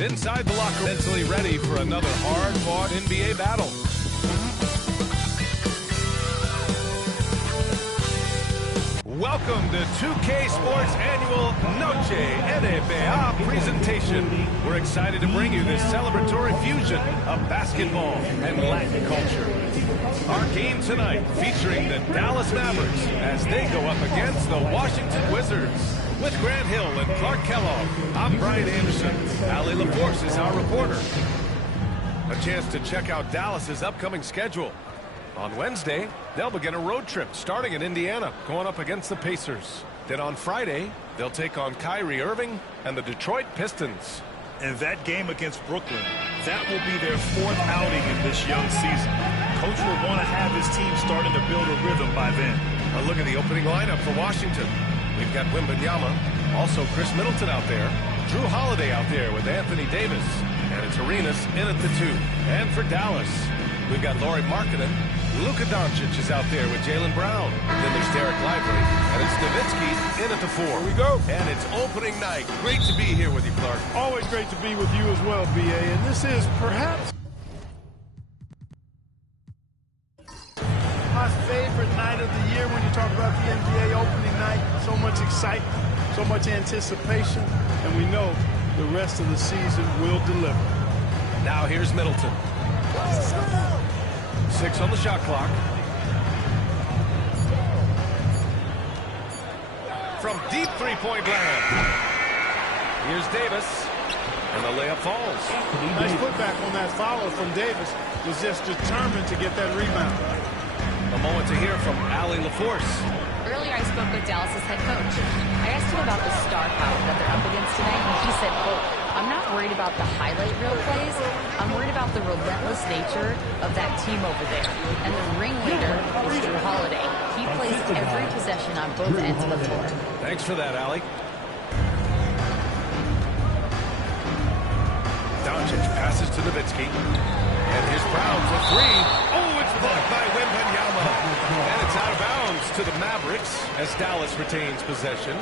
Inside the locker, mentally ready for another hard-fought NBA battle. Welcome to 2K Sports' annual Noche NBA presentation. We're excited to bring you this celebratory fusion of basketball and Latin culture. Our game tonight featuring the Dallas Mavericks as they go up against the Washington Wizards. With Grant Hill and Clark Kellogg, I'm Brian Anderson. Ali LaForce is our reporter. A chance to check out Dallas's upcoming schedule. On Wednesday, they'll begin a road trip starting in Indiana, going up against the Pacers. Then on Friday, they'll take on Kyrie Irving and the Detroit Pistons. And that game against Brooklyn, that will be their fourth outing in this young season. Coach will want to have his team starting to build a rhythm by then. A look at the opening lineup for Washington. We've got Wembanyama, also Chris Middleton out there, Drew Holiday out there with Anthony Davis, and it's Arenas in at the 2. And for Dallas, we've got Lauri Markkanen. Luka Doncic is out there with Jaylen Brown. Then there's Derek Lively, and it's Nowitzki in at the 4. Here we go. And it's opening night. Great to be here with you, Clark. Always great to be with you as well, B.A. And this is perhaps my favorite night of the year when you talk about the NBA opening night. So much excitement, so much anticipation, and we know the rest of the season will deliver. Now here's Middleton. 6 on the shot clock. From deep three-point land. Here's Davis. And the layup falls. Nice putback on that follow from Davis. Was just determined to get that rebound. A moment to hear from Ali LaForce. Earlier I spoke with Dallas's head coach. I asked him about the star power that they're up against tonight, and he said, quote, I'm not worried about the highlight reel plays. I'm worried about the relentless nature of that team over there. And the ringleader is Drew Holiday. He plays every possession on both ends of the floor. Thanks for that, Ali. Doncic passes to Nowitzki. And here's Brown for 3. Oh, it's blocked by Wembanyama. And it's out of bounds to the Mavericks as Dallas retains possession.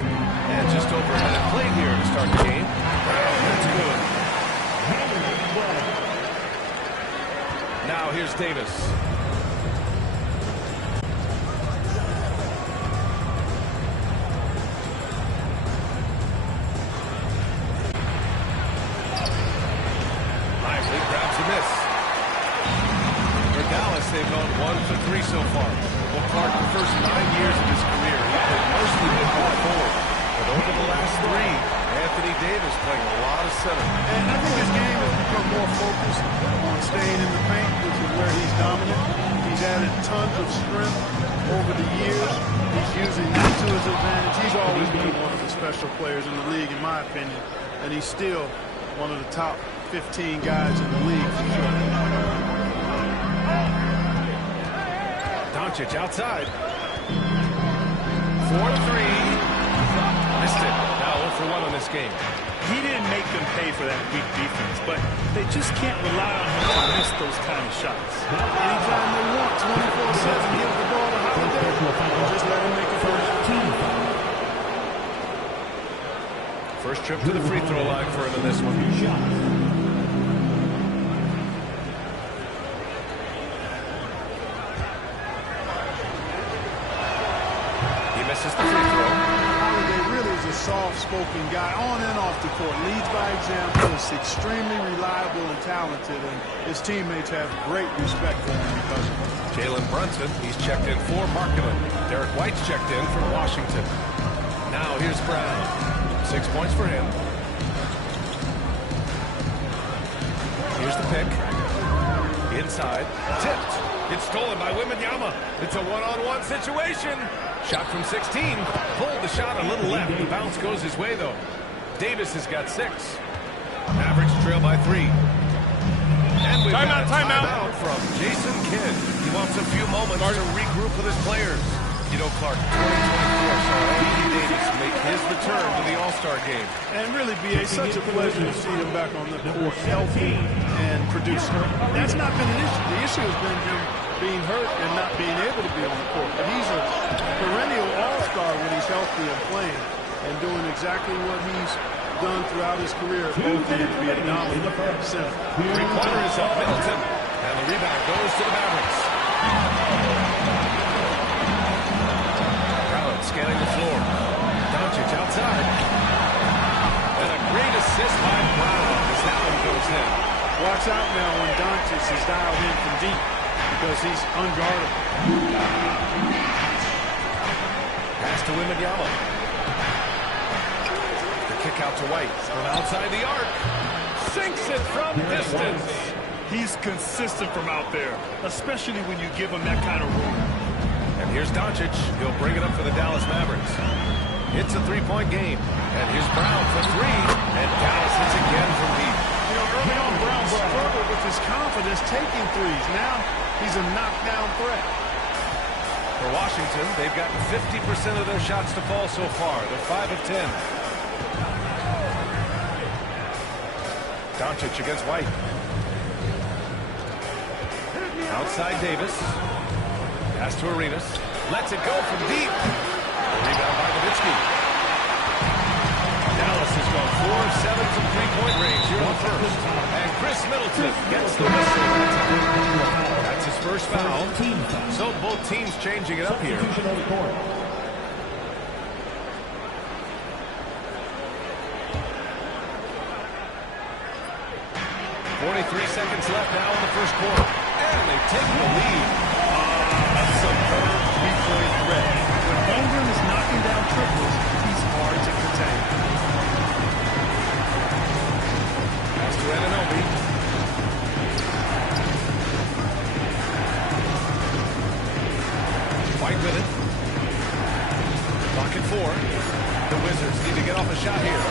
And just over a minute played here to start the game. Brown, that's good. Now here's Davis. They've gone 1 for 3 so far. Well, Clark, the first 9 years of his career, he played mostly with power forward. But over the last 3, Anthony Davis playing a lot of center. And I think his game has become more focused on staying in the paint, which is where he's dominant. He's added tons of strength over the years. He's using that to his advantage. He's always been one of the special players in the league, in my opinion. And he's still one of the top 15 guys in the league for sure. Doncic outside. 4-3. Missed it. Now 0 for 1 on this game. He didn't make them pay for that weak defense, but they just can't rely on him to miss those kind of shots. Anytime they want, 24/7, give the ball to Holiday, and just let him make a first. First trip to the free throw line for him in this one. Misses the free throw. Holiday really is a soft-spoken guy on and off the court. Leads by example. Is extremely reliable and talented, and his teammates have great respect for him because of it. Jalen Brunson, he's checked in for Markkanen. Derek White's checked in for Washington. Now here's Brown. 6 points for him. Here's the pick. Inside. Tipped. It's stolen by Wembanyama. It's a one-on-one situation. Shot from 16. Pulled the shot a little left. The bounce goes his way, though. Davis has got 6. Mavericks trail by 3. And we've got a timeout from Jason Kidd. He wants a few moments to regroup with his players. You know, Clark, 2024 saw Anthony Davis make his return to the All-Star game. And really, B.A., such a pleasure to see him back on the court, healthy and producing. That's not been an issue. The issue has been him being hurt and not being able to be on the court. But he's a perennial all-star when he's healthy and playing and doing exactly what he's done throughout his career at both ends, to be a dominant center. Three-pointer is up Middleton, and the rebound goes to the Mavericks. Brown scanning the floor. Doncic outside. And a great assist by Brown as that one goes in. Watch out now when Doncic is dialed in from deep because he's unguardable. Pass to Wembanyama. The kick out to White from outside the arc. Sinks it from distance. He's consistent from out there, especially when you give him that kind of room. And here's Doncic. He'll bring it up for the Dallas Mavericks. It's a three-point game. And here's Brown for three. And Dallas hits again from deep. You know, early on, Brown struggled with his confidence taking threes. Now he's a knockdown threat. For Washington, they've gotten 50% of their shots to fall so far. They're 5 of 10. Doncic against White. Outside Davis. Pass to Arenas. Lets it go from deep. Rebound by Nowitzki. Dallas has gone 4 of 7 from three-point range here in the first. And Chris Middleton gets the whistle. That's his first foul. So both teams changing it up here. 43 seconds left now in the first quarter. And they take the lead. A superb three-point threat. When Holmgren is knocking down triples, he's hard to contain. Pass to Anunoby. White with it. Clock at 4. The Wizards need to get off a shot here.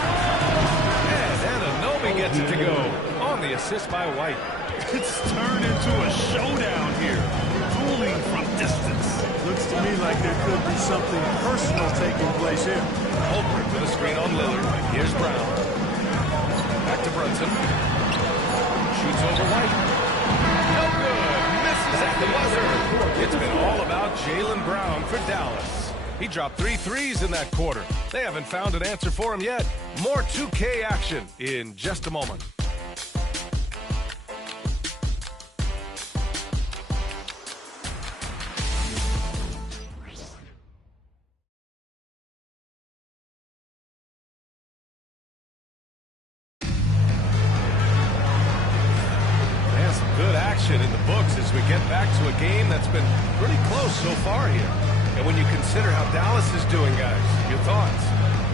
And Anunoby gets it to go on the assist by White. It's turned into a showdown here. Dueling from distance. Looks to me like there could be something personal taking place here. Holmgren with a screen on Lillard. Here's Brown. Back to Brunson. Shoots over White. No good. Misses at the buzzer. It's been all about Jaylen Brown for Dallas. He dropped 3 threes in that quarter. They haven't found an answer for him yet. More 2K action in just a moment. In the books as we get back to a game that's been pretty close so far here. And when you consider how Dallas is doing, guys, your thoughts?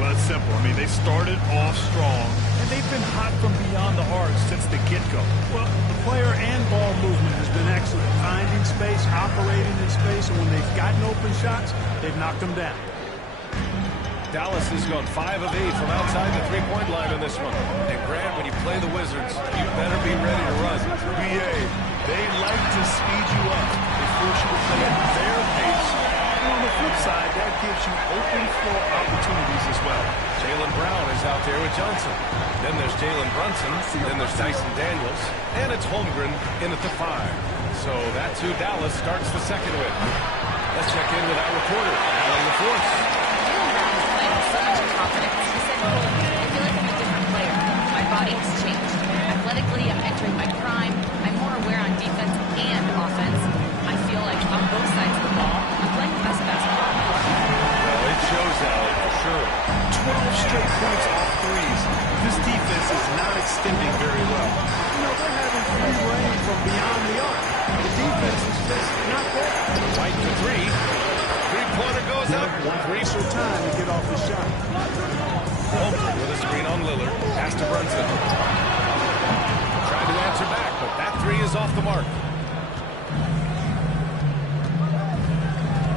Well, it's simple. I mean, they started off strong, and they've been hot from beyond the arc since the get-go. Well, the player and ball movement has been excellent. Finding space, operating in space, and when they've gotten open shots, they've knocked them down. Dallas has gone 5 of 8 from outside the three-point line in this one. And Grant, when you play the Wizards, you better be ready to run. BA, they like to speed you up. They force you to play at their pace. And on the flip side, that gives you open floor opportunities as well. Jaylen Brown is out there with Johnson. Then there's Jalen Brunson. Then there's Dyson Daniels. And it's Holmgren in at the 5. So that's who Dallas starts the second with. Let's check in with our reporter, Allie LaForce. So much confidence. He said, "I feel like I'm a different player. My body has changed. Athletically, I'm entering my prime. I'm more aware on defense and offense. I feel like on both sides of the ball, I'm playing the best basketball." Well, it shows, Allie, for sure. 12 straight points off threes. This defense is not extending very well. You know, they're having free reign from beyond the arc. The defense is just not there. White to 3. Three-pointer goes up. 3 for time to get off the shot. Holmgren with a screen on Lillard. Pass to Brunson. Trying to answer back, but that 3 is off the mark.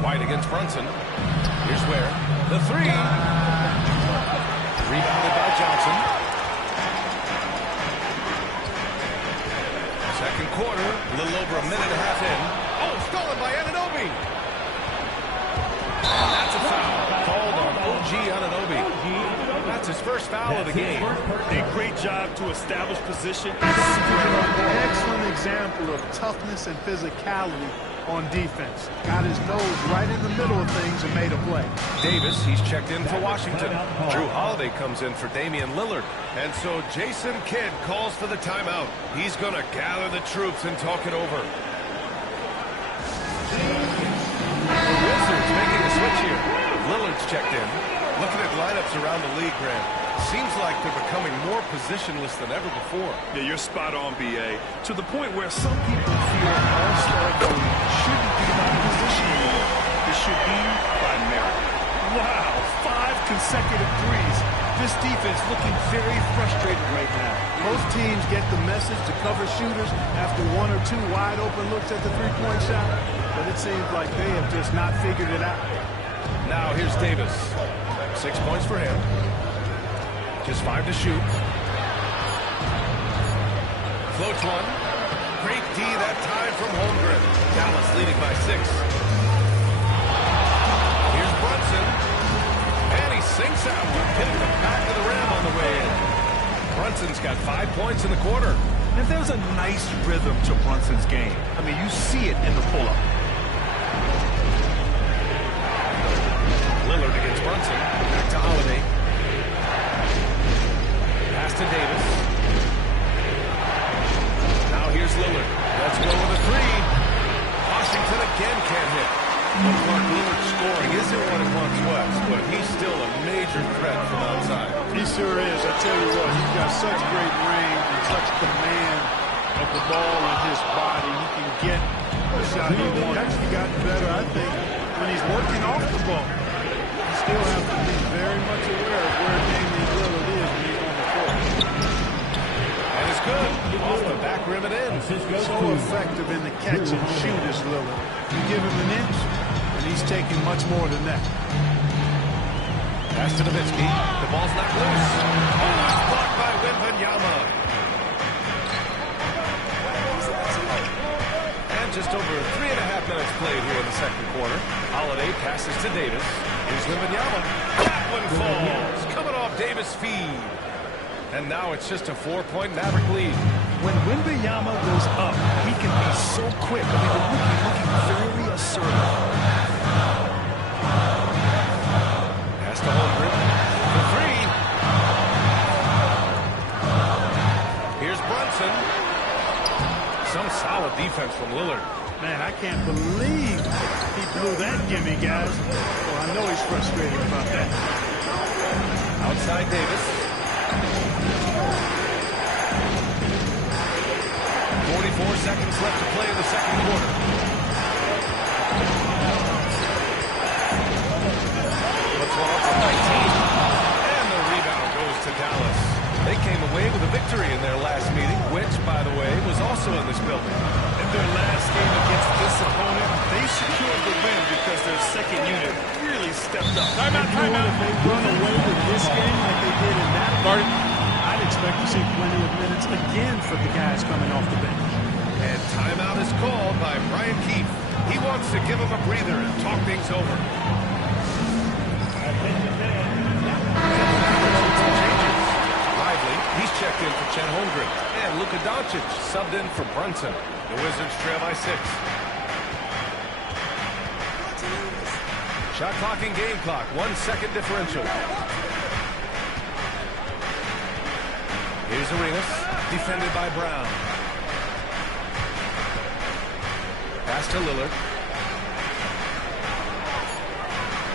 White against Brunson. Here's where. The 3. Rebounded by Johnson. Second quarter, a little over a minute and a half in. Oh, stolen by Anunoby. That's a foul called on OG Anunoby. That's his first foul of the game. A great job to establish position. Excellent example of toughness and physicality on defense. Got his nose right in the middle of things and made a play. Davis, he's checked in for Washington. Drew Holiday comes in for Damian Lillard. And so Jason Kidd calls for the timeout. He's going to gather the troops and talk it over. The Wizards making a switch here. Lillard's checked in. Looking at lineups around the league, Grant. Seems like they're becoming more positionless than ever before. Yeah, you're spot on, B.A. To the point where some people feel all-star voting shouldn't be by position anymore. It should be by merit. Wow, 5 consecutive threes. This defense looking very frustrated right now. Most teams get the message to cover shooters after 1 or 2 wide-open looks at the three-point shot, but it seems like they have just not figured it out. Now here's Davis. 6 points for him. Just 5 to shoot. Floats one. Great D that time from Holmgren. Dallas leading by 6. Here's Brunson. And he sinks out, hitting the back of the rim on the way in. Brunson's got 5 points in the quarter. And there's a nice rhythm to Brunson's game. I mean, you see it in the pull-up. Lillard against Brunson. Back to Holiday. Pass to Davis. Now here's Lillard. Let's go with a 3. Washington again can't hit. But Clark Lillard's scoring isn't what it once was, but he's still a major threat from outside. He sure is. I tell you what, he's got such great range and such command of the ball in his body. He can get the shot he wants. He's actually gotten better, I think, when he's working off the ball. You still have to be very much aware of where Damian Lillard is when he's on the court. And it's good. Off the back rim and in. So effective in the catch and shoot is Lillard. You give him an inch, and he's taking much more than that. Pass to Nowitzki. The ball's not loose. Oh, it's blocked by Wembanyama. And just over 3.5 minutes played here in the second quarter. Holiday passes to Davis. Here's Wembanyama. That one falls. Coming off Davis' feed. And now it's just a 4-point Maverick lead. When Wembanyama goes up, he can be so quick. I mean, the rookie looking very assertive. Pass to Holmgren. For 3. Here's Brunson. Some solid defense from Lillard. Man, I can't believe he blew that gimme, guys. Well, I know he's frustrated about that. Outside Davis. 44 seconds left to play in the second quarter. Puts one up from 19. And the rebound goes to Dallas. They came away with a victory in their last meeting, which, by the way, was also in this building. In their last game against this opponent, they secured the win because their second unit really stepped up. Timeout. If they run away with this game like they did in that part, I'd expect to see plenty of minutes again for the guys coming off the bench. And timeout is called by Brian Keefe. He wants to give him a breather and talk things over. Lively, he's checked in for Chet Holmgren. And Luka Doncic subbed in for Brunson. The Wizards trail by 6. Shot clock and game clock, 1 second differential. Here's Arenas, defended by Brown. Pass to Lillard.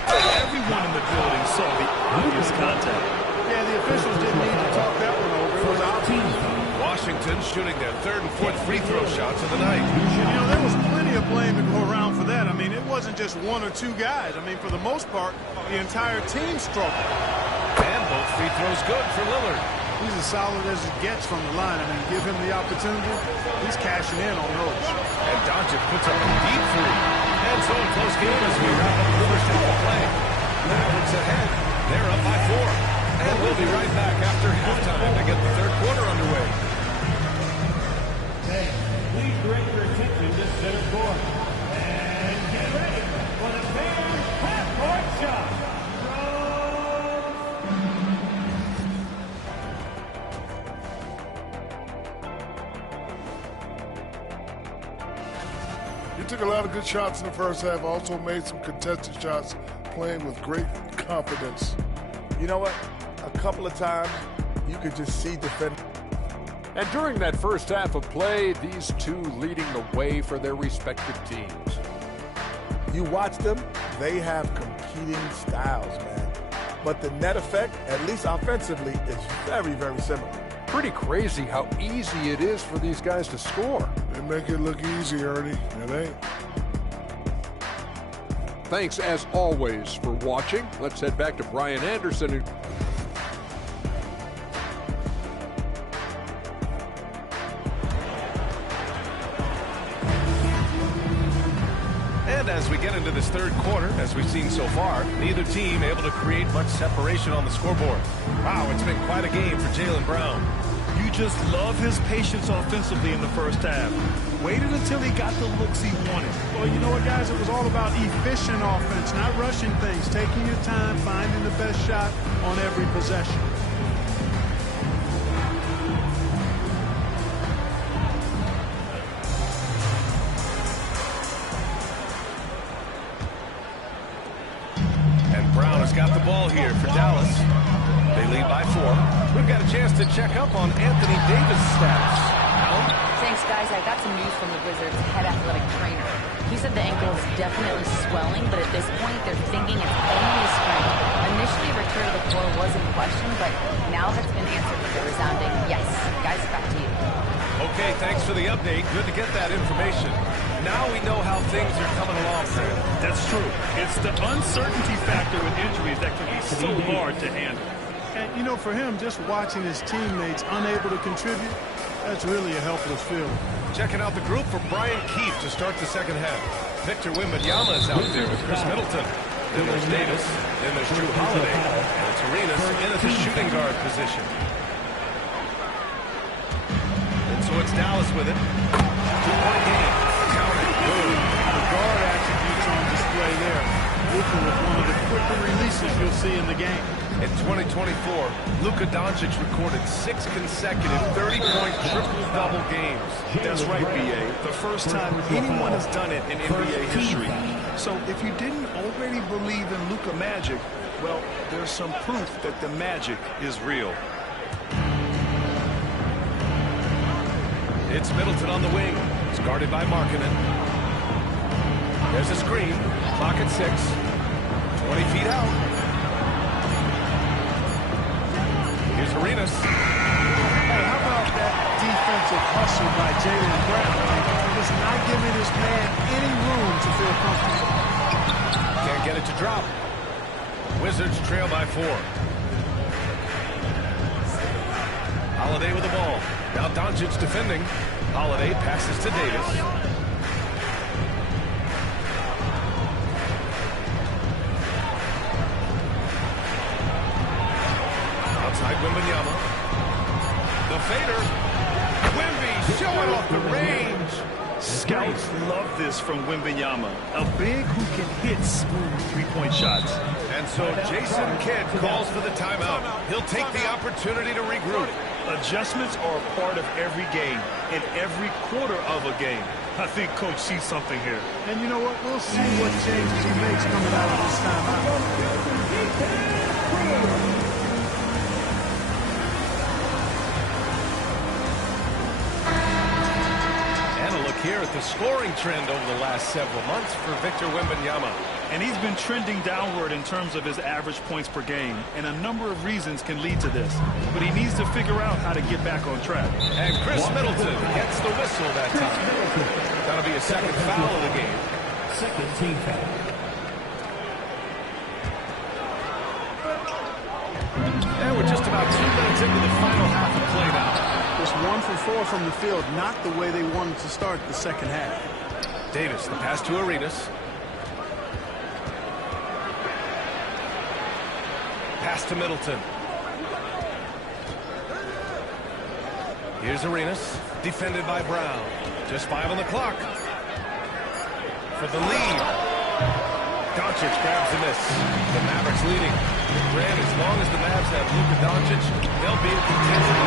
Everyone in the building saw the obvious contact. Yeah, the officials didn't need to talk that one over. It was obvious. Washington shooting their 3rd and 4th free throw shots of the night. You know, there was plenty of blame to go around for that. I mean, it wasn't just 1 or 2 guys. I mean, for the most part, the entire team struggled. And both free throws good for Lillard. He's as solid as it gets from the line. I mean, give him the opportunity, he's cashing in on those. And Doncic puts up a deep 3. And so a close game as we wrap up the first half of play. Mavericks ahead. They're up by 4. And we'll be right back after halftime to get the third quarter underway. Hey, please direct your attention to center court. And get ready for the Bears half-court shot. took a lot of good shots in the first half. Also made some contested shots, playing with great confidence. You know what? A couple of times, you could just see defenders. And during that first half of play, these two leading the way for their respective teams. You watch them, they have competing styles, man. But the net effect, at least offensively, is very, very similar. Pretty crazy how easy it is for these guys to score. They make it look easy, Ernie. It ain't. Thanks, as always, for watching. Let's head back to Brian Anderson. And as we get into this third quarter, as we've seen so far, neither team able to create much separation on the scoreboard. Wow, it's been quite a game for Jaylen Brown. You just love his patience offensively in the first half. Waited until he got the looks he wanted. Well, you know what, guys? It was all about efficient offense, not rushing things, taking your time, finding the best shot on every possession. And Brown has got the ball here for Dallas. They lead by 4. We've got a chance to check up on Anthony Davis' status. Alan? Thanks, guys. I got some news from the Wizards' head athletic trainer. He said the ankle is definitely swelling, but at this point, they're thinking it's only a sprain. Initially, return to the floor was in question, but now that's been answered with a resounding yes. Guys, back to you. Okay, thanks for the update. Good to get that information. Now we know how things are coming along, Fred. That's true. It's the uncertainty factor with injuries that can be so hard to handle. And, you know, for him, just watching his teammates unable to contribute, that's really a helpless feeling. Checking out the group for Brian Keefe to start the second half. Victor Wembanyama is out there with Chris Middleton. Then there's Davis. Then there's Drew Holiday. And it's Arenas in at the shooting guard position. And so it's Dallas with it. 2-point game. Counted. Good. The guard attributes on display there. Luka with one of the quicker releases you'll see in the game. In 2024, Luka Doncic recorded 6 consecutive 30-point triple-double games. That's right, B.A. The first time anyone has done it in NBA history. So if you didn't already believe in Luka magic, well, there's some proof that the magic is real. It's Middleton on the wing. It's guarded by Markkanen. There's a screen. Clock at 6. 20 feet out. Here's Arenas. Hey, how about that defensive hustle by Jaylen Brown? Just not giving this man any room to feel comfortable. Can't get it to drop. Wizards trail by 4. Holiday with the ball. Now Doncic defending. Holiday passes to Davis. Outside Wembanyama. The fader. Wemby showing off the range. Scouts love this from Wembanyama, a big who can hit smooth three-point shots. And so Jason Kidd calls for the timeout. He'll take the opportunity to regroup. Adjustments are a part of every game, and every quarter of a game. I think Coach sees something here. And you know what? We'll see what changes he makes coming out of this timeout. Here at the scoring trend over the last several months for Victor Wembanyama. And he's been trending downward in terms of his average points per game, and a number of reasons can lead to this. But he needs to figure out how to get back on track. And Chris Middleton gets the whistle that time. That'll be a second foul of the game. Second team foul. And we're just about 2 minutes into the final half of play now. Just 1 for 4 from the field, not the way they wanted to start the second half. Davis, the pass to Arenas. Pass to Middleton. Here's Arenas, defended by Brown. Just 5 on the clock. For the lead. Doncic grabs the miss. The Mavericks leading. Grant, as long as the Mavs have Luka Doncic, they'll be in contention.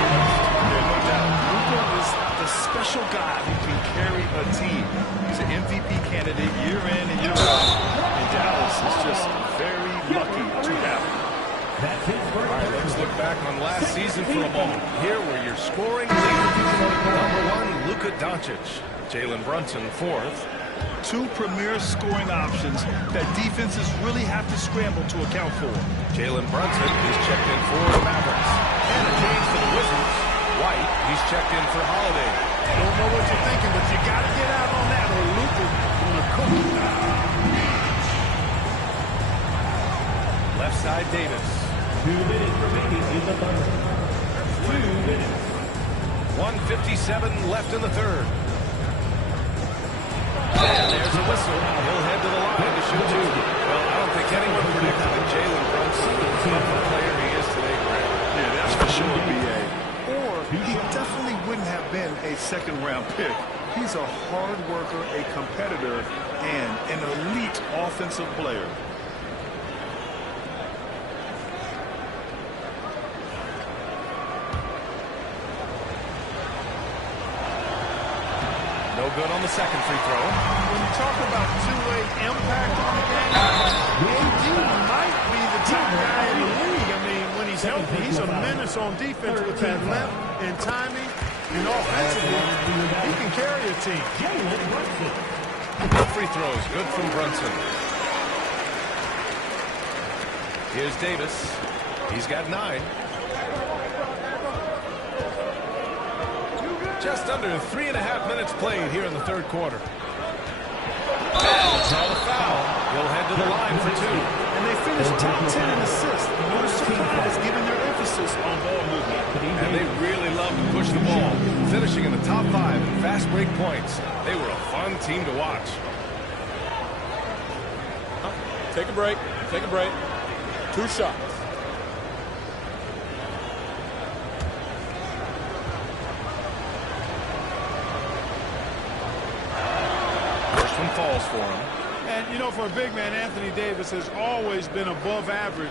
There's no doubt. Luka is the special guy who can carry a team. He's an MVP candidate. identity year in and year out. And Dallas is just very lucky to have him. All right, let's look back on last season for a moment. Here were your scoring leaders. Number 1, Luka Doncic. Jalen Brunson, 4th. Two premier scoring options that defenses really have to scramble to account for. Jalen Brunson is checked in for the Mavericks. And a change for the Wizards. White, he's checked in for Holiday. Don't know what you're thinking, but you got to get out on that or Luka gonna cook. Left side, Davis. 2 minutes remaining in the third. 2 minutes. 1:57 left in the third. And there's a whistle. He'll head to the line to shoot 2. Well, I don't think anyone predicted that Jalen Brunson would become the player he is today, Grant. Yeah, that's for sure, B.A. Or he definitely wouldn't have been a second-round pick. He's a hard worker, a competitor, and an elite offensive player. No good on the second free throw. When you talk about two-way impact on the game, AD might be the top guy in the league. I mean, when he's healthy, he's a menace on defense with that length and timing. And offensively, he can carry a team. No free throws. Good from Brunson. Here's Davis. He's got 9. Just under 3.5 minutes played here in the third quarter. It's all a foul. He'll head to the line for 2. And they finished top 10 in assists. No surprise given their emphasis on ball movement. And they really love to push the ball, finishing in the top 5 in fast break points. They were a fun team to watch. Take a break. Take a break. 2 shots. First one falls for him. And, you know, for a big man, Anthony Davis has always been above average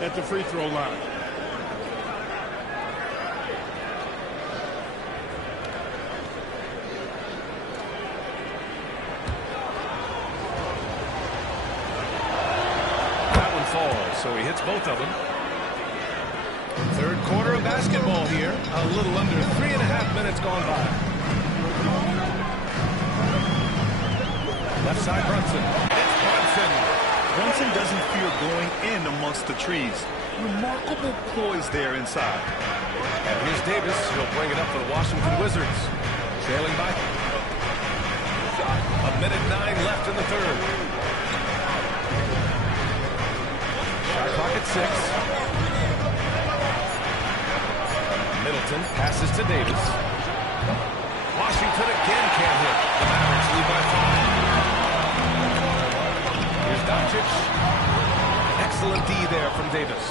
at the free throw line. That one falls, so he hits both of them. Third quarter of basketball here. A little under 3.5 minutes gone by. Left side, Brunson. It's Brunson. Brunson doesn't fear going in amongst the trees. Remarkable poise there inside. And here's Davis. He'll bring it up for the Washington Wizards. Trailing by. A minute 9 left in the third. Shot clock at 6. Middleton passes to Davis. Washington again can't hit. The Mavericks lead by 5. Here's Doncic. Excellent D there from Davis.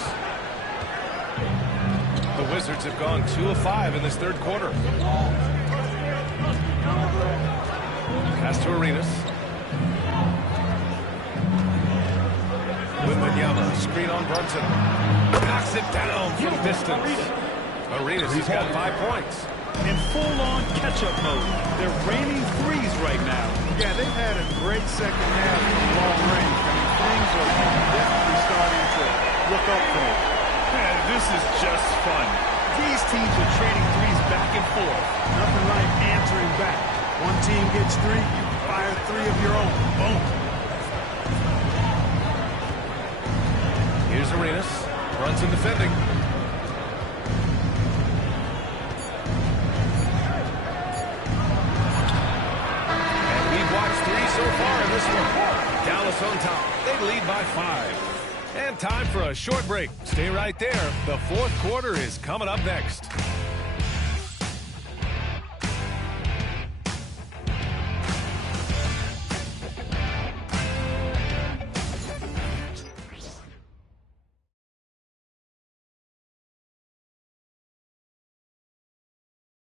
The Wizards have gone 2 of 5 in this third quarter. Pass to Arenas. Wembanyama, screen on Brunson. Knocks it down from distance. Arenas, he's got 5 points. In full-on catch-up mode. They're raining threes right now. Yeah, they've had a great second half from long range. I mean, things are definitely starting to look up for them. Man, this is just fun. These teams are trading threes back and forth. Nothing like answering back. One team gets 3, you fire 3 of your own. Boom. Here's Arenas. Brunson defending. So far in this one. Dallas on top. They lead by 5. And time for a short break. Stay right there. The fourth quarter is coming up next.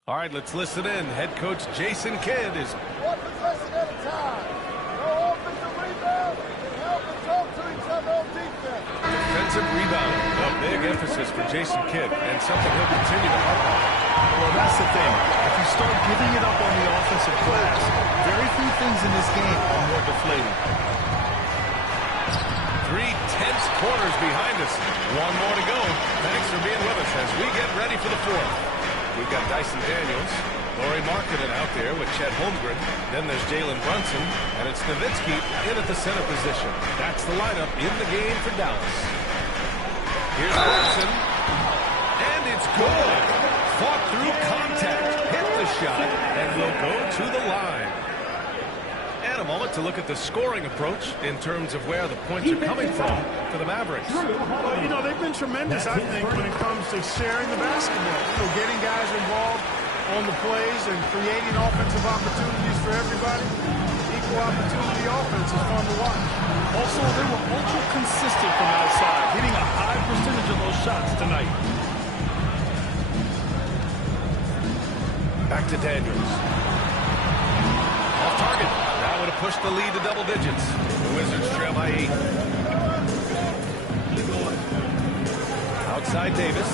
All right, let's listen in. Head coach Jason Kidd is... One possession at a time. No offensive rebound. And help and talk to each other on defense. Defensive rebound. A big emphasis for Jason Kidd, and something he'll continue to harp on. Well, that's the thing. If you start giving it up on the offensive glass, very few things in this game are more deflating behind us. One more to go. Thanks for being with us as we get ready for the fourth. We've got Dyson Daniels, Lauri Markkanen out there with Chet Holmgren. Then there's Jalen Brunson, and it's Nowitzki in at the center position. That's the lineup in the game for Dallas. Here's Brunson, and it's good. Fought through contact, hit the shot, and will go to the line. And a moment to look at the scoring approach in terms of where the points are coming from for the Mavericks. Well, you know, they've been tremendous, I think, when it comes to sharing the basketball. You know, getting guys involved on the plays and creating offensive opportunities for everybody. Equal opportunity offense is fun to watch. Also, they were ultra consistent from outside, hitting a high percentage of those shots tonight. Back to Daniels. Off target. That would have pushed the lead to double digits. The Wizards trail by 8. Outside Davis.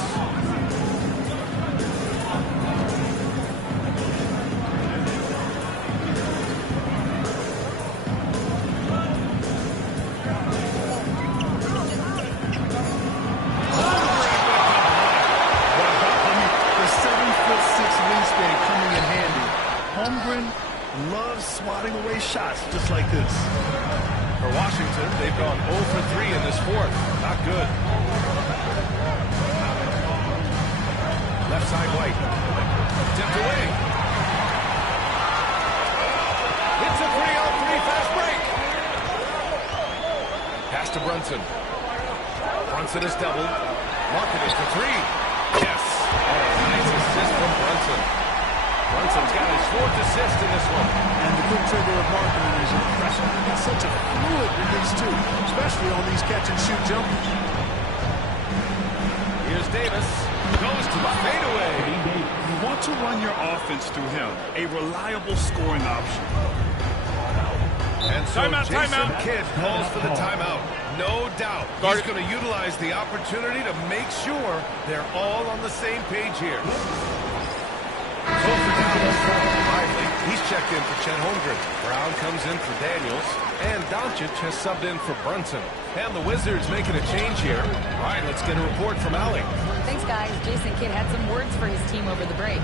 Loves swatting away shots just like this. For Washington, they've gone 0 for 3 in this fourth. Not good. Left side White. Tipped away. It's a 3-on-3 fast break. Pass to Brunson. Brunson is doubled. Markkanen for 3. Yes. Oh, nice assist from Brunson. Brunson's got his 4th assist in this one. And the quick trigger of Markkanen is impressive. He's such a fluid release, too, especially on these catch-and-shoot jumpers. Here's Davis. Goes to the fadeaway. You want to run your offense through him. A reliable scoring option. And so Jason Kidd calls for the timeout. No doubt. He's going to utilize the opportunity to make sure they're all on the same page here. So for Dallas, Lively, he's checked in for Chet Holmgren. Brown comes in for Daniels, and Doncic has subbed in for Brunson. And the Wizards making a change here. All right, let's get a report from Allie. Thanks, guys. Jason Kidd had some words for his team over the break.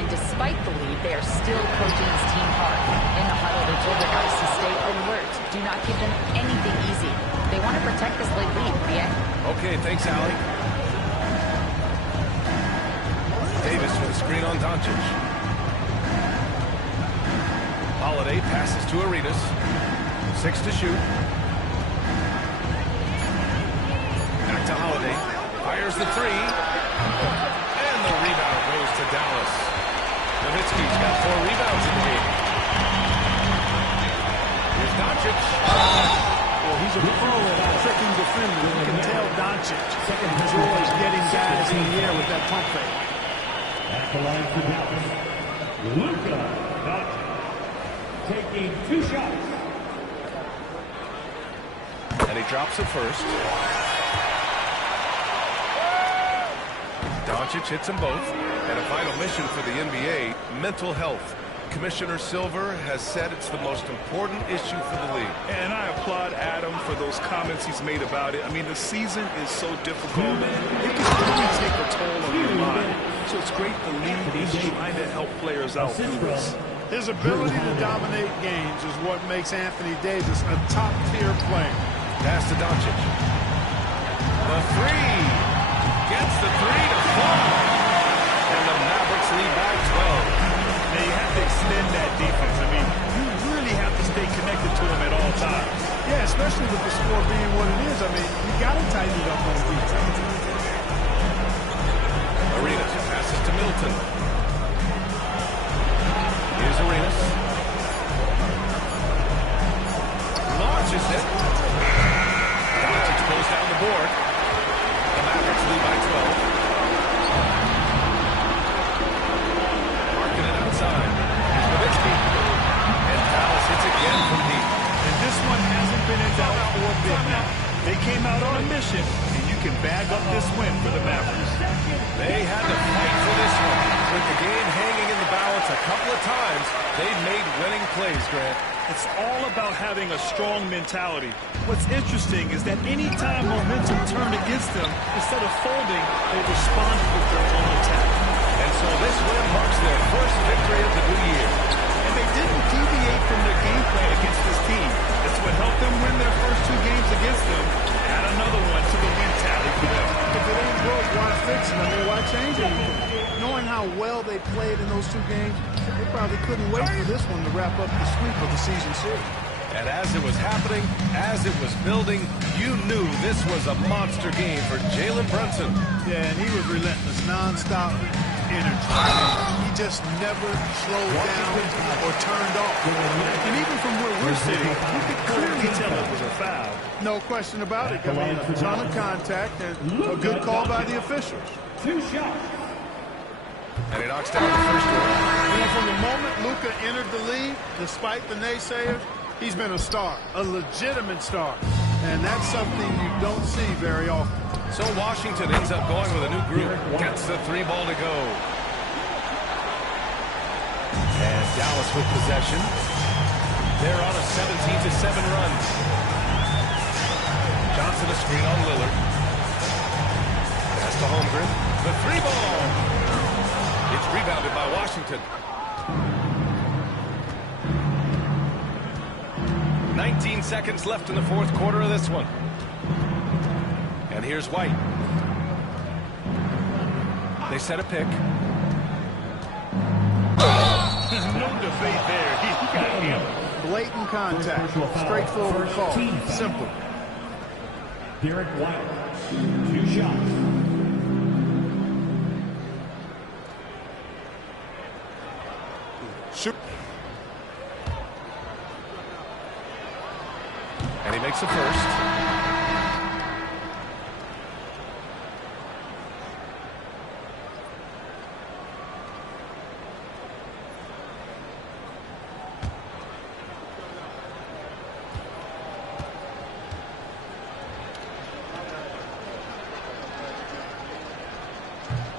And despite the lead, they are still coaching his team hard. In the huddle, they told their guys to stay alert. Do not give them anything easy. They want to protect this late lead, BA. Okay, thanks, Allie. Davis with a screen on Doncic. Holiday passes to Arenas. 6 to shoot. Back to Holiday. Fires the 3. And the rebound goes to Dallas. Nowitzki's got 4 rebounds in the game. Here's Doncic. Well, he's a pro at tricking defenders. You can tell Doncic enjoys getting guys in the air with that pump fake. At the line for Dallas, Luka Doncic taking 2 shots. And he drops it first. Doncic hits them both. And a final mission for the NBA, mental health. Commissioner Silver has said it's the most important issue for the league. And I applaud Adam for those comments he's made about it. I mean, the season is so difficult. It can really take a toll on your mind. So it's great the league is trying to help players out through this. His ability to dominate games is what makes Anthony Davis a top-tier player. Pass to Doncic. The 3. Gets the 3 to fall. And the Mavericks lead by 12. Now, you have to extend that defense. I mean, you really have to stay connected to them at all times. Yeah, especially with the score being what it is. I mean, you got to tighten it up on defense. Arenas passes to Milton. Here's Arenas. Launches it. Doncic pulls down the board. The Mavericks lead by 12. Outside. Nowitzki. And Dallas hits again from deep. And this one hasn't been in doubt for a bit now. They came out on a mission, and you can bag up this win for the Mavericks. They had to fight for this one. With the game hanging in the balance a couple of times, they've made winning plays, Grant. It's all about having a strong mentality. What's interesting is that any time momentum turned against them, instead of folding, they responded with their own attack. And so this win marks their first victory of the new year. And they didn't deviate from their game plan against this team. It's what helped them win their first 2 games against them. Add another one to the win tally for them. If it ain't broke, why fix it? I mean, why change anything? Knowing how well they played in those 2 games, they probably couldn't wait for this one to wrap up the sweep of the season series. And as it was happening, as it was building, you knew this was a monster game for Jalen Brunson. Yeah, and he was relentless, nonstop energy. He just never slowed down or turned off. And even from where we're sitting, you could clearly tell it was a foul. No question about it. I mean, a ton of contact and a good call by the officials. 2 shots. And he knocks down the first one. You know, from the moment Luka entered the league, despite the naysayers, he's been a star, a legitimate star. And that's something you don't see very often. So Washington ends up going with a new group. Gets the 3 ball to go. And Dallas with possession. They're on a 17-7 run. Johnson a screen on Lillard. That's to Holmgren. The 3 ball. It's rebounded by Washington. 19 seconds left in the 4th quarter of this one. And here's White. They set a pick. No debate there. He got him. Blatant contact. Straightforward call. Simple. Derek White, 2 shots. Shoot. And he makes the first.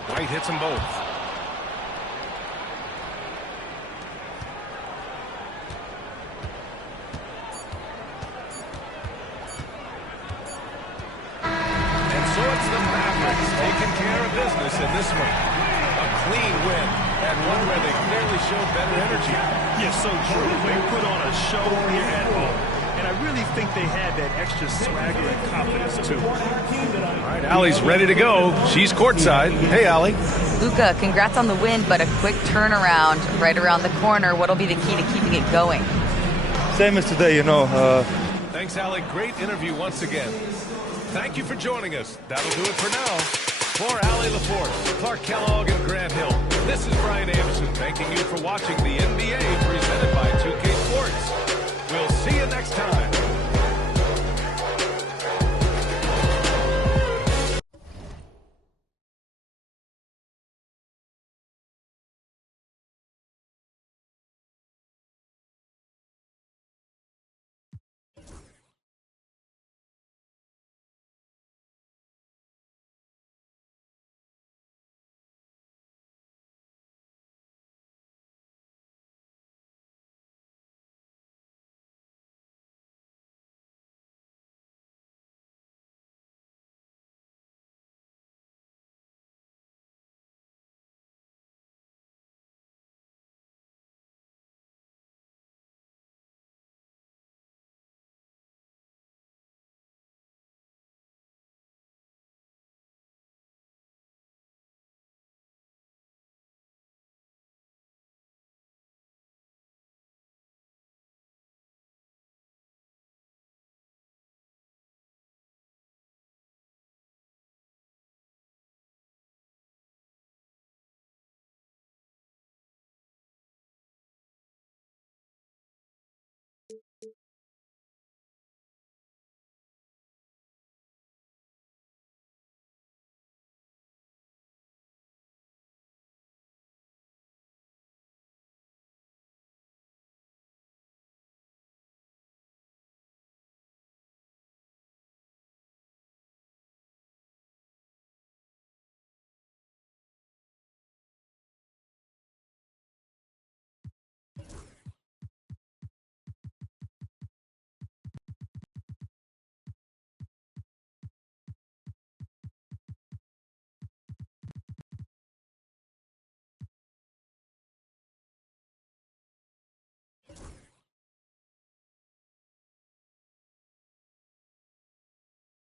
White hits them both. Taking care of business in this one. A clean win, and one where they clearly showed better energy. Yes, so true. They put on a show here at home. And I really think they had that extra swagger and confidence, too. All right, Allie's ready to go. She's courtside. Hey, Allie. Luka, congrats on the win, but a quick turnaround right around the corner. What'll be the key to keeping it going? Same as today, you know. Thanks, Allie. Great interview once again. Thank you for joining us. That'll do it for now. For Allie LaForce, Clark Kellogg, and Grant Hill, this is Brian Anderson thanking you for watching the NBA presented by 2K Sports. We'll see you next time.